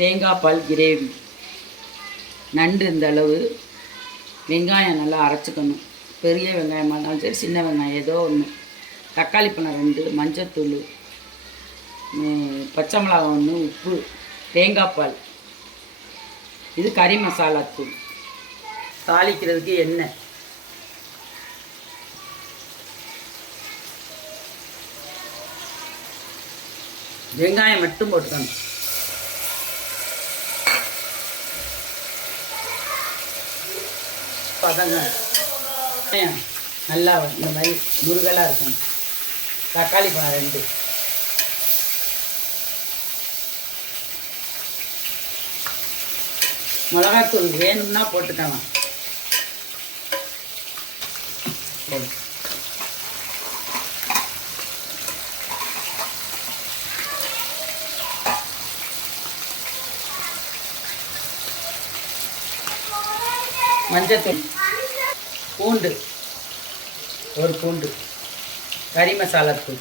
தேங்காய் பால் கிரேவி. நண்டு இந்த அளவு, வெங்காயம் நல்லா அரைச்சிக்கணும். பெரிய வெங்காயமாக இருந்தாலும் சரி, சின்ன வெங்காயம் ஏதோ ஒன்று, தக்காளி பழம் 2, மஞ்சத்தூள், பச்சை மிளகாய் 1, உப்பு, தேங்காய் பால். இது கறி மசாலா தூள். தாளிக்கிறதுக்கு எண்ணெய், வெங்காயம் மட்டும் போட்டுக்கணும். பதங்க நல்லா இந்த மாதிரி முருகலாக இருக்கணும். தக்காளி பழம் 2, மிளகாத்தூள் வேணும்னா போட்டுக்கலாம். மஞ்சத்தூள், பூண்டு 1 பூண்டு, கறி மசாலா தூள்,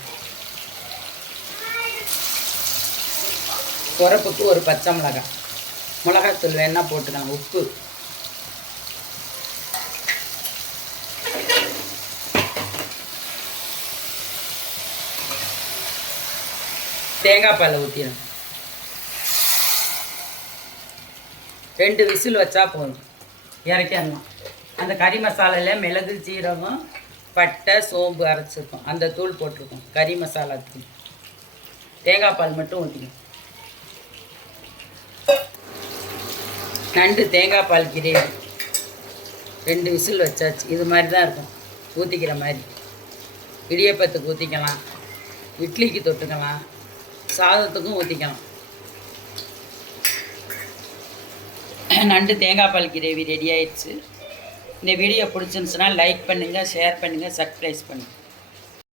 உரப்புக்கு 1 பச்சை மிளகாய், மிளகாத்தூள் வேணா போட்டுக்கலாம். உப்பு, தேங்காய் பாலை ஊற்றிடணும். 2 விசில் வச்சா போதும், இறக்கிடலாம். அந்த கறி மசாலாவில் மிளகு, சீரகம், பட்டை, சோம்பு அரைச்சிருக்கோம், அந்த தூள் போட்டிருக்கோம். கறி மசாலா தூள். தேங்காய் பால் மட்டும் ஊற்றிக்கணும். நண்டு தேங்காய் பால் கிரேவி 2 விசில் வச்சாச்சு. இது மாதிரி தான் இருக்கும், ஊற்றிக்கிற மாதிரி. இடியப்பத்துக்கு ஊற்றிக்கலாம், இட்லிக்கு தொட்டுக்கலாம், சாதத்துக்கும் ஊற்றிக்கலாம். நண்டு தேங்காய் பால் கிரேவி ரெடி ஆயிடுச்சு. இந்த வீடியோ பிடிச்சிருந்துச்சுன்னா லைக் பண்ணுங்கள், ஷேர் பண்ணுங்கள், சப்ஸ்கிரைப் பண்ணுங்கள்.